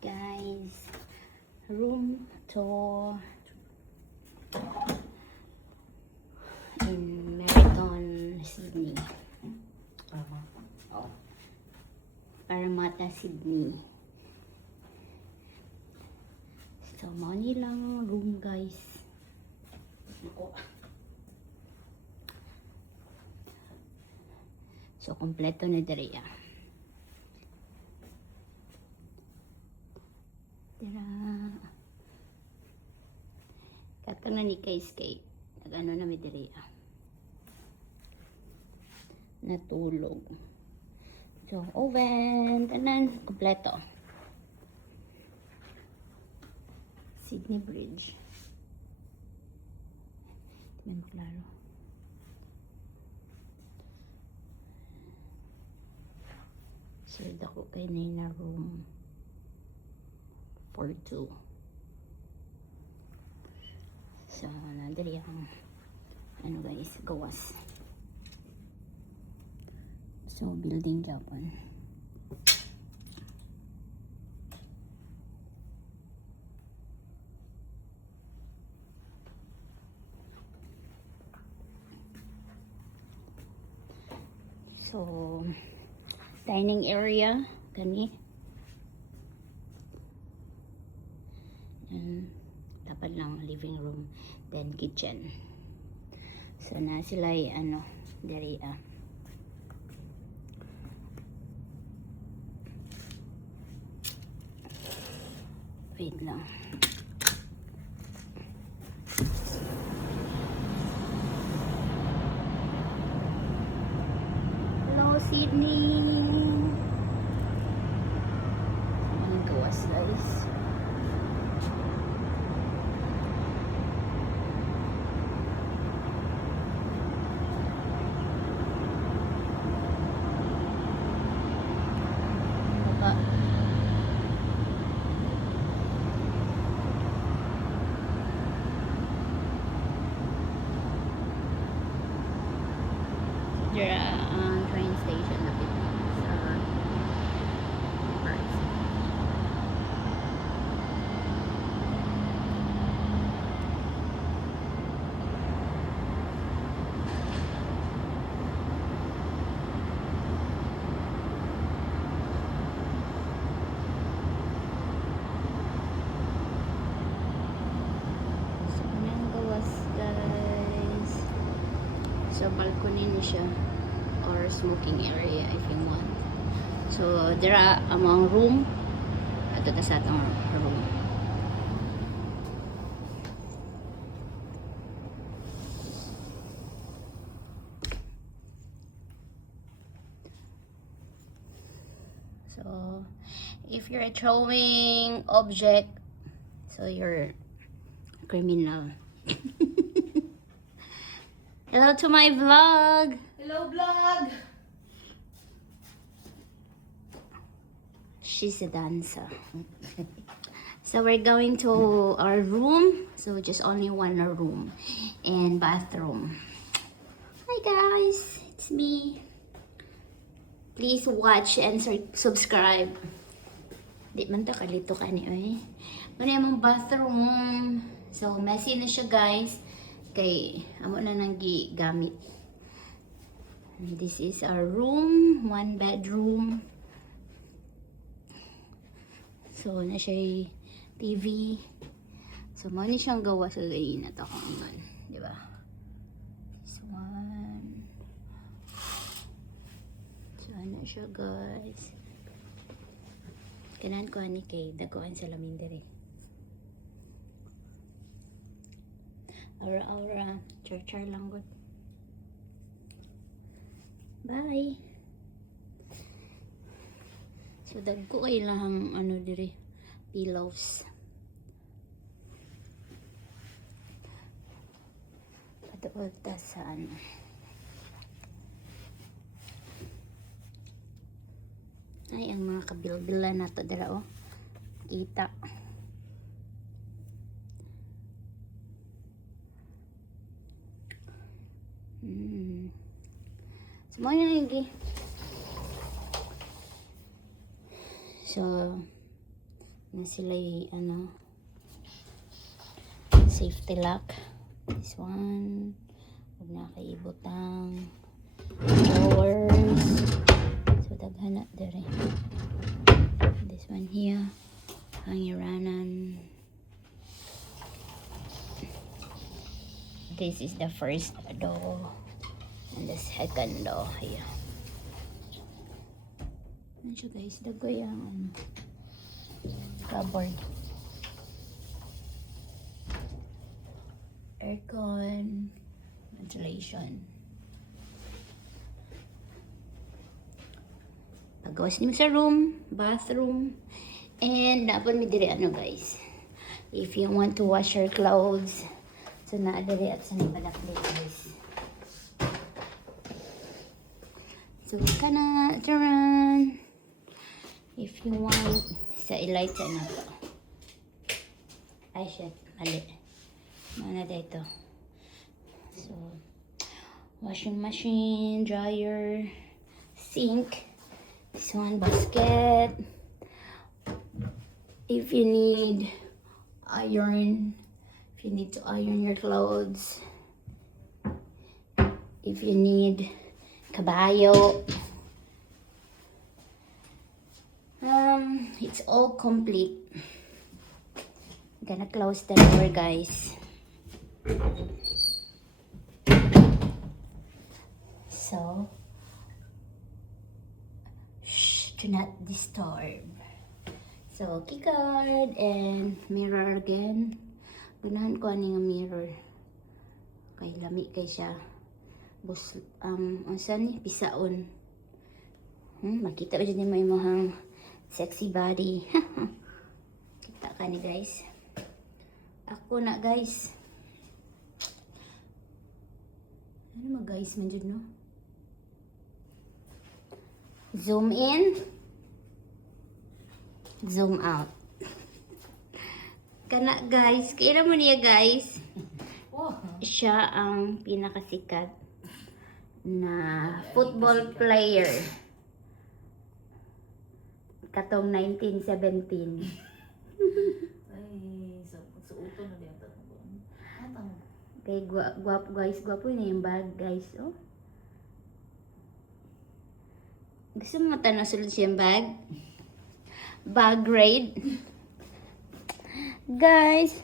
guys, room tour in Meriton, Sydney. Parramatta, Sydney. So, money lang room guys. Ako. So, kompleto na diri ah. Tara. Katong na ni Kay nag-ano na mi diri ah. Natulog. So, oven, tanan, kompleto. Sydney Bridge. Tingnan mo klaro. So, dako kay na room for 2. So, nadali ang ano guys, gawas. So, building Japan. So, dining area, kani. Dapat lang living room, then kitchen. So, na sila ano, dari wait lang. Hello, Sydney! Ang gawas, guys. Train station na sa Perth. So, nang gawas guys. So, balcony na siya. Or smoking area if you want. So, there are among room. Ato ta sa atong room. So, if you're throwing object, so you're criminal. Hello to my vlog. Hello, vlog! She's a dancer. So we're going to our room. So just only one room and bathroom. Hi guys, it's me. Please watch and subscribe. Di man ta kalito ka ni oy. Muna yung bathroom. So messy na siya guys. Kay amo na nang gigamit. And this is our room, 1 bedroom. So, na siya TV. So, mo ni siyang gawa sa gayin na takangan. Diba? This one. So, ano siya guys. Kanan ko ani kay dakuan sa lamin diri. Aura. Char lang good. Bye. So dagko kay lang ano diri pillows. Patuol ta sa ano. Ay ang mga kabilbilan nato dira oh. Kita. Semuanya lagi. So, na sila ano, safety lock. This one, huwag na kaibutang drawers. So daghan na dere. This one here, hangiranan. This is the first door and the second door here. Ano siya guys, dagoy ang ano, cupboard. Aircon, ventilation. Pagawas niyo sa room, bathroom, and dapat may dire ano guys. If you want to wash your clothes, so na dire at sa nibadakli guys. So kana taran. If you want sa ilight sa na to. Ay shit, mali. Mana dito. So washing machine, dryer, sink. This one basket. If you need iron, if you need to iron your clothes, if you need kabayo, it's all complete. I'm gonna close the door guys. So do not disturb. So, keycard and mirror again. Ganahan ko ani nga mirror. Kay lami kay siya. Bus unsa ni pisaon. Makita ba jud mo imong sexy body. Kita ka ni guys. Ako na guys. Ano guys man jud no? Zoom in, zoom out. Kana guys, kailan mo niya guys? Siya ang pinakasikat na football player katong 1917. Ay, sa uto na diyan tayo. Kay guwapo guys, guwapo niya yung bag guys, oh. Gusto mo matanong sulod siyang bag? Bag raid? Guys!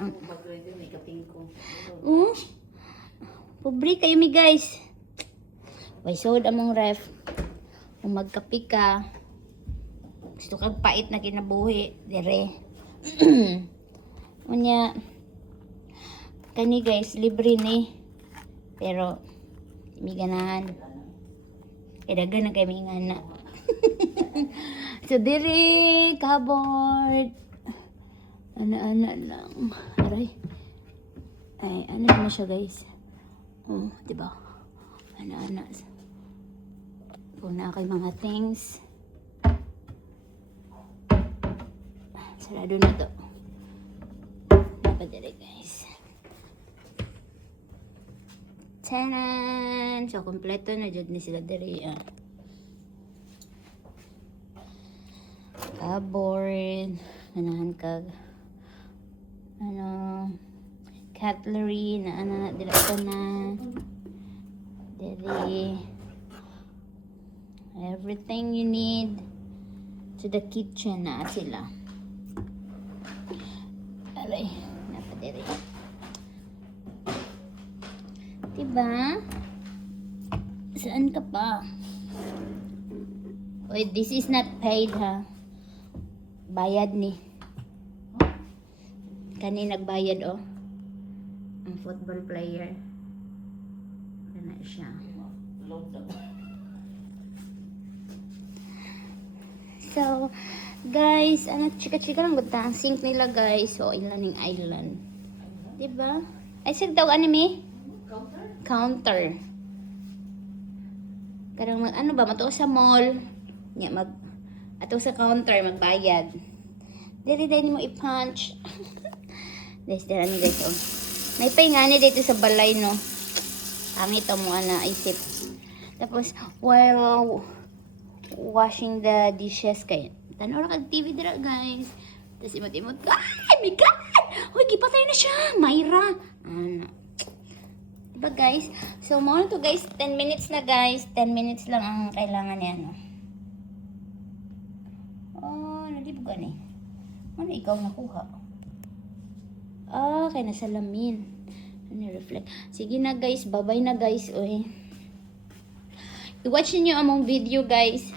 Bag raid yun, may kaping ko. Pobre kayo mi guys. Way sod among ref. Kung magkapi ka, gusto kang pait na kinabuhi, dire. Unya, kani guys, libre ni. Pero, may ganahan. Dagan na kami nga na. So, diri, cupboard. Ana-ana lang. Aray. Ay, ano naman siya, guys. Oh, diba? Ana-ana. Kung na kay mga things. Sarado na to. Dapat diri, guys. Tanan! So, kompleto na dyan ni sila diri. Cupboard. Ganahan kag ano, cutlery na ano, dila ito na diri. Everything you need to the kitchen na sila. Aray, napadiri. Diba? Saan ka pa? Wait, this is not paid ha. Bayad ni. Kani nagbayad oh. Ang football player. Ano siya. So, guys, ano, chika-chika lang gud ta. Sink nila guys. So, ilaning island. Diba? Ay, sig daw anime? Counter. Karang mag ano ba matuo sa mall. Nya mag ato sa counter magbayad. Dili mo i-punch. Guys, dira ni guys oh. May paingani dito sa balay no. Pangit mo ana isip. Tapos while washing the dishes kay Tanaw ra kag TV dira, guys. Tapos imot-imot ko. Ay, my God! Uy, gipatay na siya. Mayra. Ano. Diba, guys? So, mo to, guys. 10 minutes na, guys. 10 minutes lang ang kailangan niya, no? Oh, nalibugan eh. Ano, ikaw nakuha? Ah, kaya nasa lamin. Reflect. Sige na, guys. Bye-bye na, guys. Uy. I-watch niyo among video, guys.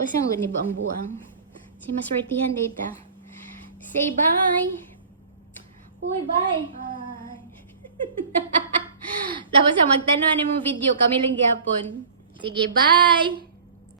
Pasang gani ba ang buang? Si maswertihan data. Say bye. Uy, bye. Bye. Tapos sa magtanong ni mong video, kami lang gyapon. Sige, bye.